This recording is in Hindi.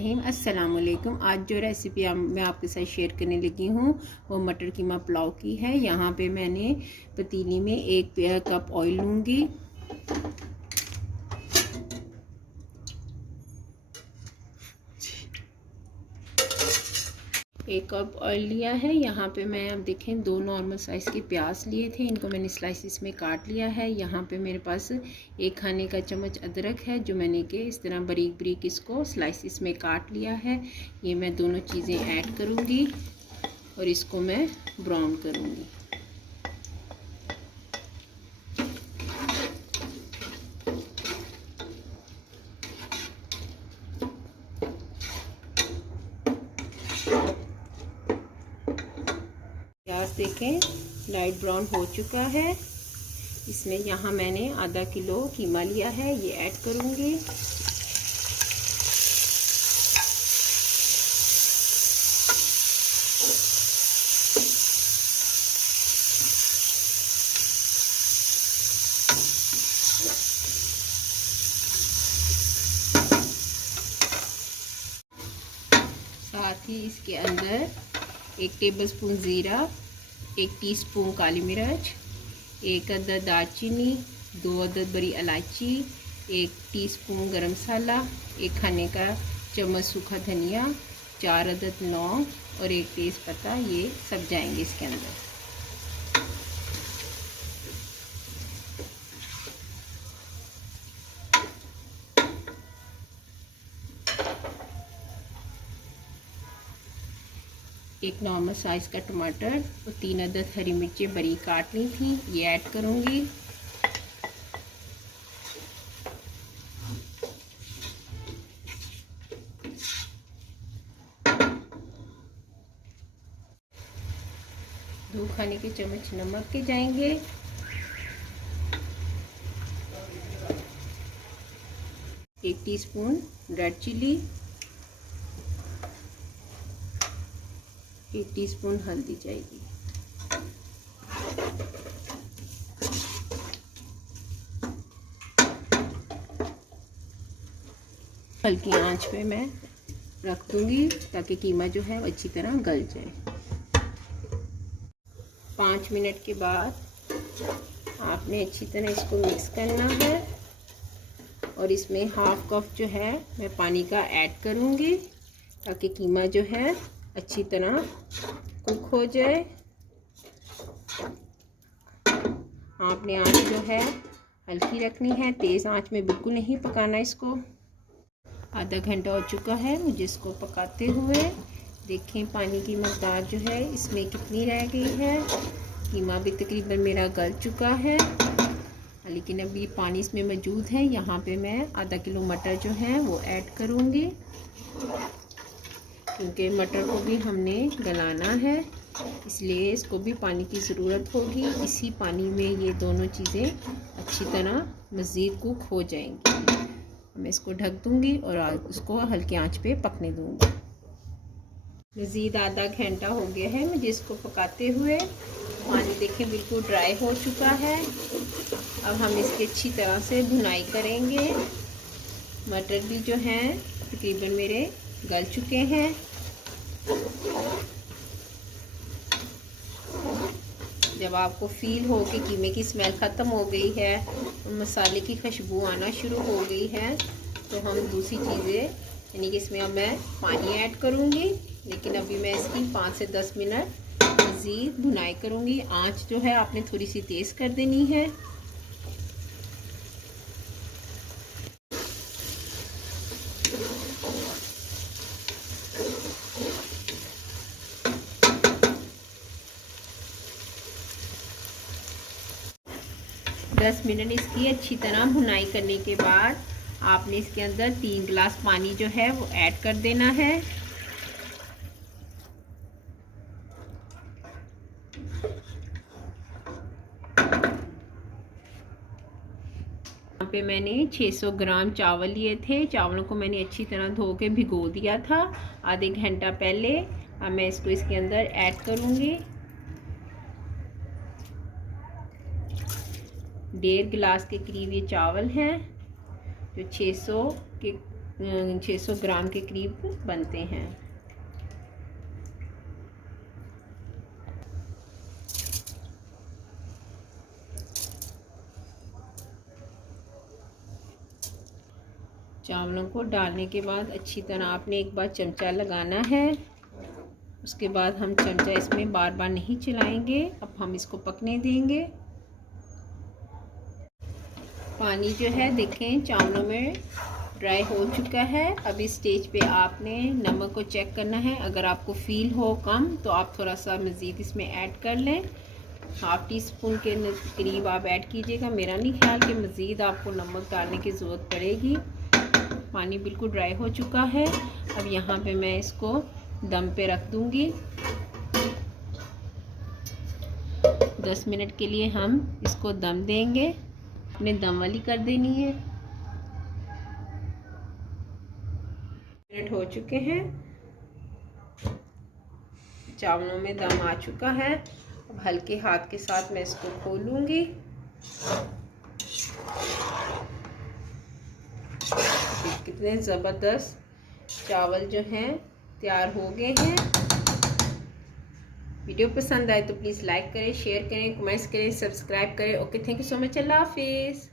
बिस्मिल्लाहिर्रहमानिर्रहीम। अस्सलाम वालेकुम। आज जो रेसिपी मैं आपके साथ शेयर करने लगी हूँ वो मटर कीमा पुलाव की है। यहाँ पे मैंने पतीली में 1 कप ऑयल लूँगी। एक कप ऑयल लिया है। यहाँ पे मैं अब देखें 2 नॉर्मल साइज़ के प्याज लिए थे, इनको मैंने स्लाइसिस में काट लिया है। यहाँ पे मेरे पास 1 खाने का चम्मच अदरक है जो मैंने के इस तरह बारीक बारीक इसको स्लाइसिस में काट लिया है। ये मैं दोनों चीज़ें ऐड करूँगी और इसको मैं ब्राउन करूँगी। प्याज देखें लाइट ब्राउन हो चुका है। इसमें यहाँ मैंने आधा किलो कीमा लिया है, ये ऐड करूँगी। साथ ही इसके अंदर 1 टेबलस्पून ज़ीरा, 1 टीस्पून काली मिर्च, 1 अदद दालचीनी, 2 अदद बड़ी इलायची, 1 टीस्पून गरम मसाला, 1 खाने का चम्मच सूखा धनिया, 4 अदद लौंग और 1 तेज़पत्ता, ये सब जाएंगे इसके अंदर। एक नॉर्मल साइज़ का टमाटर और 3 अदद हरी मिर्चें बारीक काट ली थी, ये ऐड करूँगी। दो खाने के चम्मच नमक के जाएंगे। एक टीस्पून रेड चिली, 1 टीस्पून हल्दी जाएगी। हल्की आंच पे मैं रख दूंगी ताकि कीमा जो है वो अच्छी तरह गल जाए। 5 मिनट के बाद आपने अच्छी तरह इसको मिक्स करना है और इसमें हाफ कप जो है मैं पानी का ऐड करूंगी ताकि कीमा जो है अच्छी तरह कुक हो जाए। आपने आंच जो है हल्की रखनी है, तेज़ आंच में बिल्कुल नहीं पकाना इसको। आधा घंटा हो चुका है मुझे इसको पकाते हुए। देखें पानी की मकदार जो है इसमें कितनी रह गई है। कीमा भी तकरीबन मेरा गल चुका है, लेकिन अभी पानी इसमें मौजूद है। यहाँ पे मैं आधा किलो मटर जो है वो ऐड करूँगी क्योंकि मटर को भी हमने गलाना है, इसलिए इसको भी पानी की ज़रूरत होगी। इसी पानी में ये दोनों चीज़ें अच्छी तरह मज़ीद कुक हो जाएंगी। मैं इसको ढक दूंगी और उसको हल्की आंच पे पकने दूंगी। मज़ीद आधा घंटा हो गया है मुझे इसको पकाते हुए। पानी देखें बिल्कुल ड्राई हो चुका है। अब हम इसकी अच्छी तरह से भुनाई करेंगे। मटर भी जो हैं तकरीबन मेरे गल चुके हैं। जब आपको फील हो कि कीमे की स्मेल ख़त्म हो गई है और मसाले की खुशबू आना शुरू हो गई है तो हम दूसरी चीज़ें यानी कि इसमें अब मैं पानी ऐड करूँगी, लेकिन अभी मैं इसकी 5 से 10 मिनट मज़ीद भुनाई करूँगी। आंच जो है आपने थोड़ी सी तेज़ कर देनी है। दस मिनट इसकी अच्छी तरह भुनाई करने के बाद आपने इसके अंदर 3 गिलास पानी जो है वो ऐड कर देना है। यहाँ पे मैंने 600 ग्राम चावल लिए थे। चावलों को मैंने अच्छी तरह धो के भिगो दिया था आधे घंटा पहले। अब मैं इसको इसके अंदर ऐड करूँगी। 1.5 गिलास के करीब ये चावल हैं जो 600 के 600 ग्राम के करीब बनते हैं। चावलों को डालने के बाद अच्छी तरह आपने एक बार चमचा लगाना है। उसके बाद हम चमचा इसमें बार बार नहीं चलाएंगे। अब हम इसको पकने देंगे। पानी जो है देखें चावलों में ड्राई हो चुका है। अब इस स्टेज पे आपने नमक को चेक करना है। अगर आपको फील हो कम तो आप थोड़ा सा मज़ीद इसमें ऐड कर लें। हाफ़ टी स्पून के करीब आप ऐड कीजिएगा। मेरा नहीं ख्याल कि मज़ीद आपको नमक डालने की ज़रूरत पड़ेगी। पानी बिल्कुल ड्राई हो चुका है। अब यहाँ पे मैं इसको दम पे रख दूँगी। 10 मिनट के लिए हम इसको दम देंगे। अपने दम वाली कर देनी है। मिनट हो चुके हैं। चावलों में दम आ चुका है। अब हल्के हाथ के साथ मैं इसको खोलूँगी। कितने ज़बरदस्त चावल जो हैं तैयार हो गए हैं। वीडियो पसंद आए तो प्लीज़ लाइक करें, शेयर करें, कमेंट्स करें, सब्सक्राइब करें। Okay, thank you so much. अल्लाह हाफिज़।